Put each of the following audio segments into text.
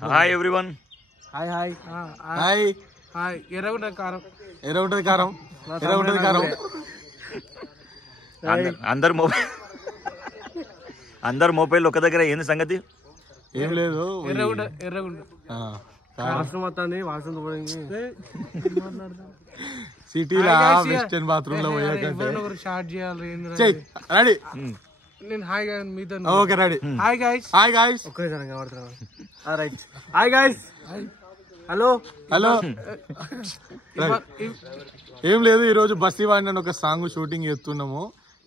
Hi everyone. Hi hi hi hi. ఎర్రగుంటది కారం. ఎర్రగుంటది కారం. ఎర్రగుంటది కారం. అందరు మొబైల్ ఒక దగ్గర ఏంది సంగతి? ఏం లేదు. ఎర్రగుంట సిటీలో వెస్టర్న్ బాత్రూమ్ లో స్టార్ట్ చేయాలి. రెడీ. నేను హాయ్ గాయ్ మీతో. Okay ready. Hi guys. Hi guys. ఒకే జనం కనబడుతున్నా. Right. Hi guys. Hello hello. ఏం లేదు, ఈ రోజు బస్సీ వాడిని ఒక సాంగ్ షూటింగ్ చేస్తున్నాము.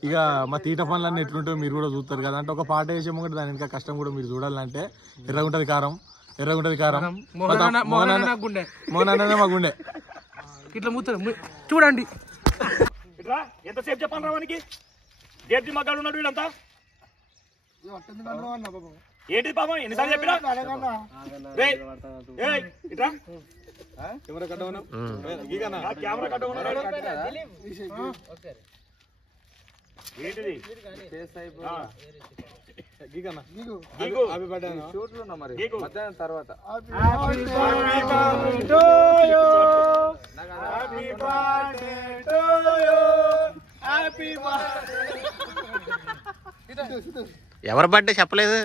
ఇక మా తీట పనులన్నీ ఎట్లుంటాయో మీరు కూడా చూస్తారు కదా. అంటే ఒక పాట వేసేమో కూడా దాని ఇంకా కష్టం కూడా మీరు చూడాలంటే ఎర్రగుంటది కారం. ఎర్రగుంటది కారం. మోహన్ అన్ననే మా గుండె. ఇట్లా మూతారు చూడండి. ఎంతసేపు చెప్పాలి రావానికి? జడ్జి మగాడు ఉన్నాడు వీడంతా. ఏంటి పాపం ఎన్నిసార్లు చెప్పినా? కెమెరా కట్టమన్నా ఏంటిది? తర్వాత ఎవరి బర్త్డే చెప్పలేదు.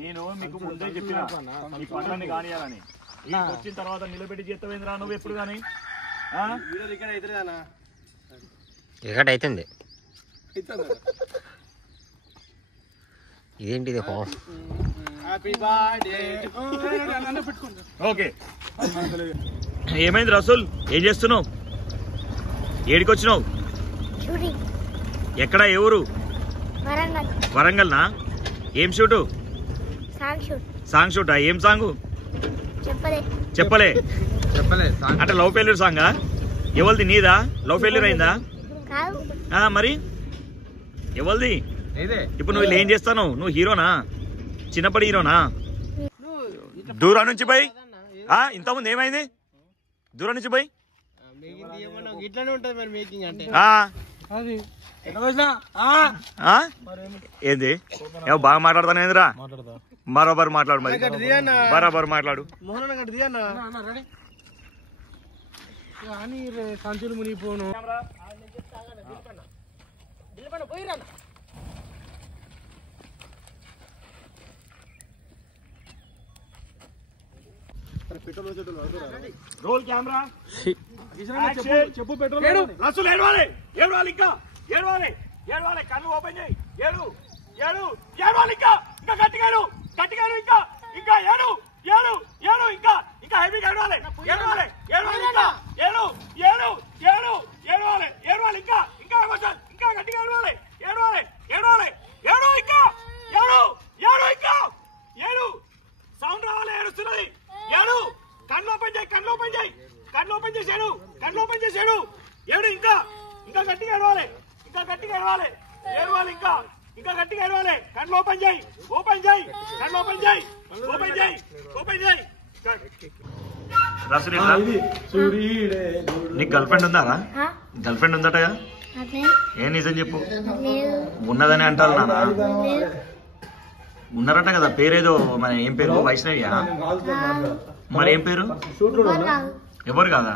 నేను మీకు ముందే చెప్పిన ఈ పనులన్నీ కానియాలని. వచ్చిన తర్వాత నిలబెట్టి చేస్తావేంద్రా నువ్వు ఎప్పుడు కానీ? రికార్డ్ అవుతుంది. ఇదేంటిది? ఓకే. ఏమైంది రసూల్? ఏం చేస్తున్నావు? ఏడికి వచ్చినావు? ఎక్కడ? ఏ ఊరు? వరంగల్నా? ఏం షూటు? సాంగ్ షూటా? ఏం సాంగ్? చెప్పలే. అంటే లవ్ ఫెయిల్యూర్ సాంగా? ఎవరిది? నీదా? లవ్ ఫెయిల్యూర్ అయిందా? మరి ఎవరిది? ఇప్పుడు నువ్వు ఏం చేస్తావు? నువ్వు హీరోనా? చిన్నప్పటి హీరోనా? దూరం నుంచి పోయి ఇంతకుముందు ఏమైంది? దూరం నుంచి పోయి ఏంది? ఏమో బాగా మాట్లాడతాను ఏందిరా? బరాబర్ మాట్లాడు. మరి బరాబర్ మాట్లాడు. సంచులు మునిగిపోను. Roll camera. చెప్పు పెట్రోల్. రసూల్ ఏడవాలి. ఏడవాలి. ఇంకా ఏడవాలి. ఏడవాలి. కళ్ళు ఓపెన్ చేయి. ఏడు ఏడు ఏడవాలి. ఇంకా ఇంకా గట్టిగా గట్టిగా ఇంకా ఇంకా ఏడు ఏడు ఏడు ఇంకా ఇంకా హెవీగా ఏడవాలి. ఏడవాలి. ఏడవాలి. ఇంకా ఏడు ఏడు ఏడు ఏడవాలి. ఏడవాలి. ఇంకా ఇంకా కొంచెం ఇంకా గట్టిగా ఏడవాలి. ఏడవాలి. ఏడవాలి. ఏడు ఇంకా ఏడు ఏడు ఇంకా ఏడు సౌండ్ రావాలి. ఏడుస్తున్నది. ఏడు. కళ్ళు ఓపెన్ చేయి. కళ్ళు ఓపెన్ చేయి. కళ్ళు ఓపెన్ చేసాడు. కళ్ళు ఓపెన్ చేసాడు. ఏడు. ఇంకా ఇంకా గట్టిగా ఏడవాలి. ఇంకా గట్టిగా ఏడవాలి. ఏడవాలి. ఇంకా ఇంకా గట్టిగా ఏడవాలి. కళ్ళు ఓపెన్ చేయి. ఓపెన్ చేయి. కళ్ళు ఓపెన్ చేయి. ఓపెన్ చేయి. ఓపెన్ చేయి. నీకు గర్ల్ ఫ్రెండ్ ఉందారా? గర్ల్ ఫ్రెండ్ ఉందటగా? ఏ నిజం చెప్పు. ఉన్నదని అంటారు నాన్న. ఉన్నారట కదా. పేరేదో మన ఏం పేరు? వైష్ణవియా? మరి ఏం పేరు? ఎవరు కాదా?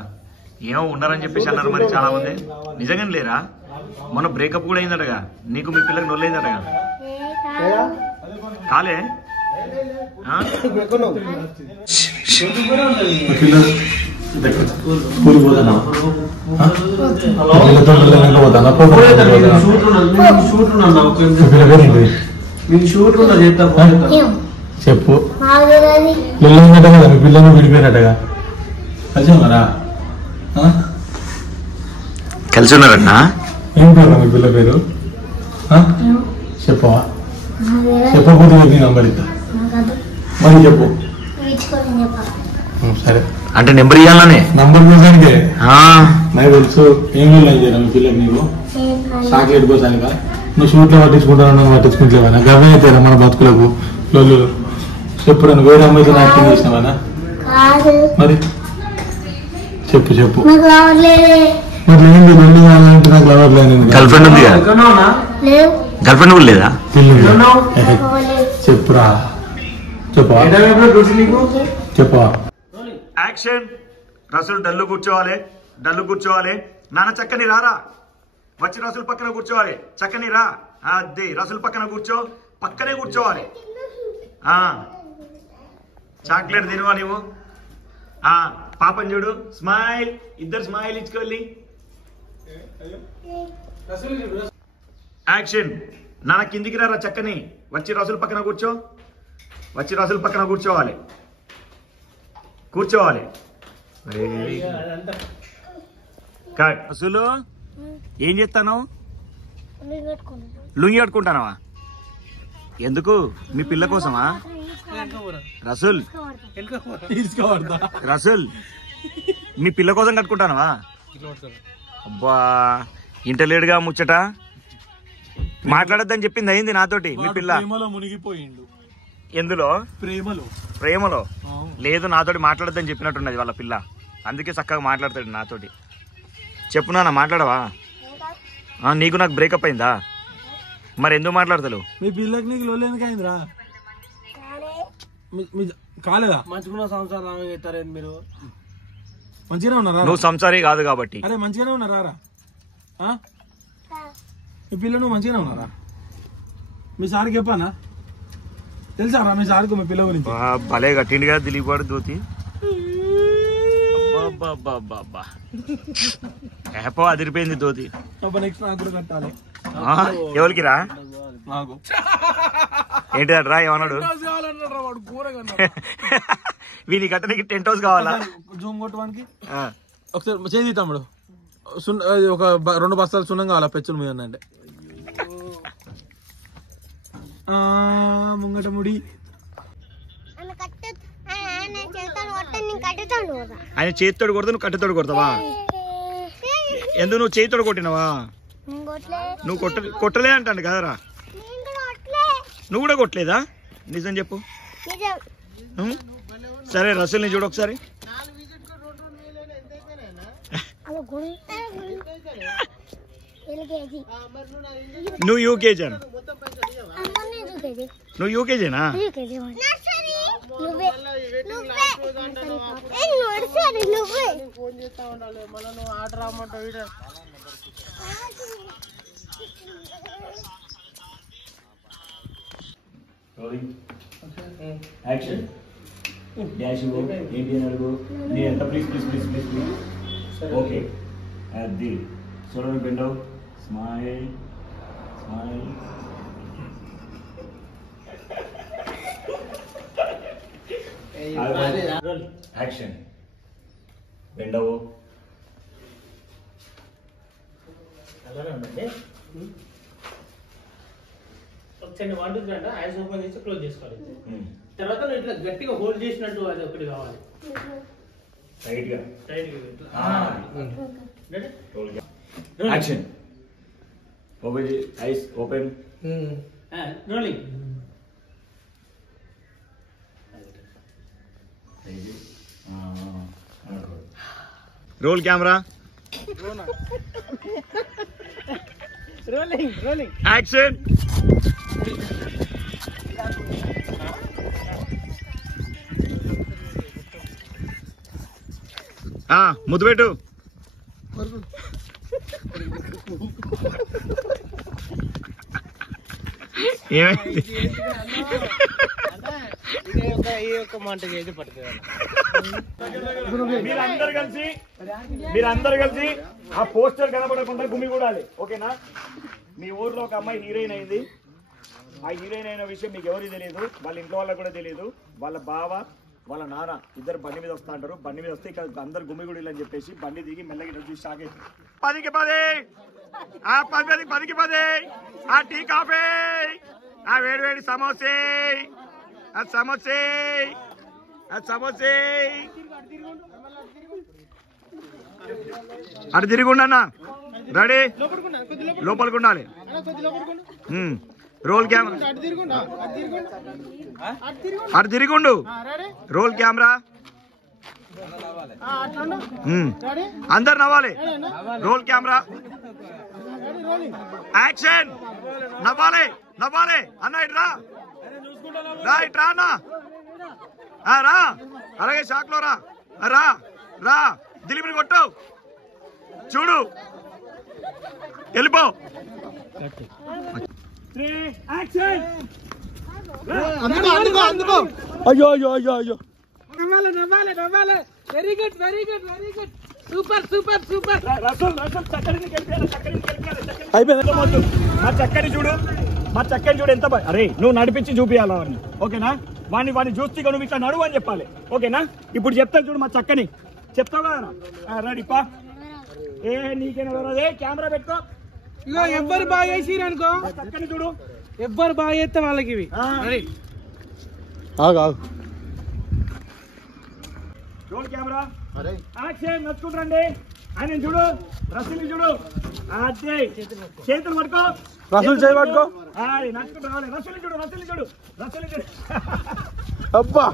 ఏమో ఉన్నారని చెప్పేసి అన్నారు మరి చాలా మంది. నిజంగానే లేరా? మొన్న బ్రేకప్ కూడా అయిందటగా. నీకు మీ పిల్లకి నొల్లైందటగా. కాలే? చెప్పు. పిల్లలు కదా, మీ పిల్లలు విడిపోయినట్టుగా కలిసి ఉన్నారన్నా? ఏం పేరు మీ పిల్ల పేరు? చెప్పవా? చెప్పకపోతే నంబర్ ఇద్దా. మరి చెప్పు. సరే అంటే నెంబర్ ఇవ్వాలనే? నంబర్ చూసానికే నాకు తెలుసు. ఏం చేయరా మీ పిల్లకి? నీకు చాక్లెట్ కోసానిక? నువ్వు షూట్లో పట్టించుకుంటావు, పట్టించుకుంటలేవా? గర్వం అయితే మన బతుకులకు లొల్లు. చెప్పుడు వేరే అమ్మాయితో యాక్టింగ్ చేసినావా? మరి చెప్పు చెప్పు. నాకు రావట్లేదు. మరి ఏంది రెండు కావాలంటే నాకు లవర్ లేదు. గర్ల్ ఫ్రెండ్ ఉంది కదా, లేవు. గర్ల్ ఫ్రెండ్ కూడా లేదా? చెప్పురా చెప్పా చెప్పా. యాక్షన్. రసూల్ డల్లు కూర్చోవాలి, డల్లు కూర్చోవాలి. నాన్న చక్కని రారా, వచ్చి రసూల్ పక్కన కూర్చోవాలి. చక్కని రా. అది రసూల్ పక్కన కూర్చో, పక్కనే కూర్చోవాలి. చాక్లెట్ తినువా నువ్వు. పాపం చూడు, స్మైల్. ఇద్దరు స్మైల్ ఇచ్చుకోవాలి. యాక్షన్. నాన్న కిందికి రారా చక్కని, వచ్చి రసూల్ పక్కన కూర్చో, వచ్చి రసూల్ పక్కన కూర్చోవాలి, కూర్చోవాలి. రసూలు ఏం చేస్తాను? లుంగి కట్టుకుంటానవా? ఎందుకు? మీ పిల్ల కోసమా? రసూల్ రసూల్ మీ పిల్ల కోసం కట్టుకుంటానవా? అబ్బా ఇంటలేడుగా ముచ్చట. మాట్లాడొద్దని చెప్పింది అయింది నాతోటి. మీ పిల్ల మునిగిపోయిండు. ఎందులో? ప్రేమలో. ప్రేమలో లేదు, నాతోటి మాట్లాడొద్దని చెప్పినట్టున్నది వాళ్ళ పిల్ల. అందుకే చక్కగా మాట్లాడతాడు నాతోటి. చెప్పు నాన్న, మాట్లాడవా? నీకు నాకు బ్రేకప్ అయిందా? మరి ఎందుకు మాట్లాడతావు? మీ పిల్లకి నీకు లోలు ఎందుకు అయిందిరా? కాలేదా? మంచిగా సంసారం చేస్తారేంటి మీరు? మంచిగానే ఉన్నారా? నువ్వు సంసారి కాదు కాబట్టి. అరే మంచిగానే ఉన్నారా? మీ పిల్ల నువ్వు మంచిగానే ఉన్నారా? మీ సార్కి చెప్పానా? తెలుసారా మీ సార్కు మీ పిల్ల గురించి? భలే కట్టిండి కదా దిలీప్ వాడు దోతి. ఏపో అదిరిపోయింది దోతి. నెక్స్ట్ నాకు కూడా కట్టాలి. ఎవరికి రా? నాకు. ఏంటి రా? ఏమన్నాడు? వీని కట్టడానికి 10 హౌస్ కావాలా? జూమ్ కొట్టడానికి ఒకసారి చేయి తమ్ముడు. ఒక 2 బస్తాలు సున్నం కావాలా పెచ్చులు మీద అంటే. ముంగట ముడి ఆయన చేతితోడు కొడతా, నువ్వు కట్టెతోడు కొడతావా? ఎందుకు నువ్వు చేతితోడు కొట్టినవా? నువ్వు కొట్టలే అంటాను కదరా. నువ్వు కూడా కొట్టలేదా? నిజం చెప్పు. సరే రసల్ని చూడు ఒకసారి. నువ్వు యూకేజీనా? నువ్వు యూకేజీనా? యాక్షన్. డాష్ ఏంటి అని అడుగు. నేను ఎంత please please please please please. Okay అది చూడండి. బెండో స్మైల్ స్మైల్. యాక్షన్. బెండో అలానే ఉందండి. ఒకసారి 1 2 3 ఐస్ ఓపెన్ చేసి క్లోజ్ చేసుకోవాలి. తర్వాత నువ్వు ఇట్లా గట్టిగా హోల్డ్ చేసినట్టు అది ఒకటి కావాలి. టైట్ గా action. Open eyes open. Rolling. Roll camera. Rolling rolling. Action. ముద్దు పెట్టు. ఏమైంది? మీరందరు కలిసి ఆ పోస్టర్ కనబడకుండా గుమి కూడాలి. ఓకేనా? మీ ఊర్లో ఒక అమ్మాయి హీరోయిన్ అయింది. ఆ హీరోయిన్ అయిన విషయం మీకు ఎవరికి తెలియదు, వాళ్ళ ఇంట్లో వాళ్ళకి కూడా తెలియదు. వాళ్ళ బావ వాళ్ళ నాన్న ఇద్దరు బండి మీద వస్తా అంటారు. బండి మీద వస్తే ఇక్కడ అందరు గుమిగుడిలు అని చెప్పేసి బండి దిగి మెల్లగా చూసి షాక్ అవుతుంది. 10కి 10 10కి 10 ఆ టీ కాఫీ, ఆ వేడి వేడి సమోసే, ఆ సమోసే, ఆ సమోసే. అటు తిరిగుండన్నా. రెడీ? లోపలికి ఉండాలి. Roll camera. అటు తిరిగుండు. Roll camera. అందరు నవ్వాలి. Roll camera, action. నవ్వాలి నవ్వాలి. అన్న ఇటు రా, రా ఇటు రా అన్న, రా. అలాగే షాక్ లో రా, రా రా. దిలీప్ని కొట్టు, చూడు, వెళ్ళిపో. అయ్యో అయ్యో అయ్యో అయ్యో. Very good very good very good, super super super. అయిపోయింది. మా చక్కని చూడు, మా చక్కని చూడు ఎంత బాగా. అరే నువ్వు నడిపించి చూపియాలా వాడిని, ఓకేనా? వాడిని చూస్తే నువ్వు ఇట్లా నడువు అని చెప్పాలి, ఓకేనా? ఇప్పుడు చెప్తాను చూడు మా చక్కని, చెప్తావు కదా? రెడీపా? నీకేనా కెమెరా పెట్టుకో. ఇగో ఎవ్వరు బాగా వేసిరు అనుకో, చక్కని చూడు, ఎవ్వరు బాగా చేస్తే వాళ్ళకి ఇవి. Role camera, action. నచ్చుకుంటారండి ఆయన చూడు, రసూలు చూడు, అదే చేతులు పట్టుకో, రసూలు చేయి పట్టుకో. నచ్చుకుంటారు. రసూలు చూడు, రసూలు చూడు, రసూలు చూడు. అబ్బా.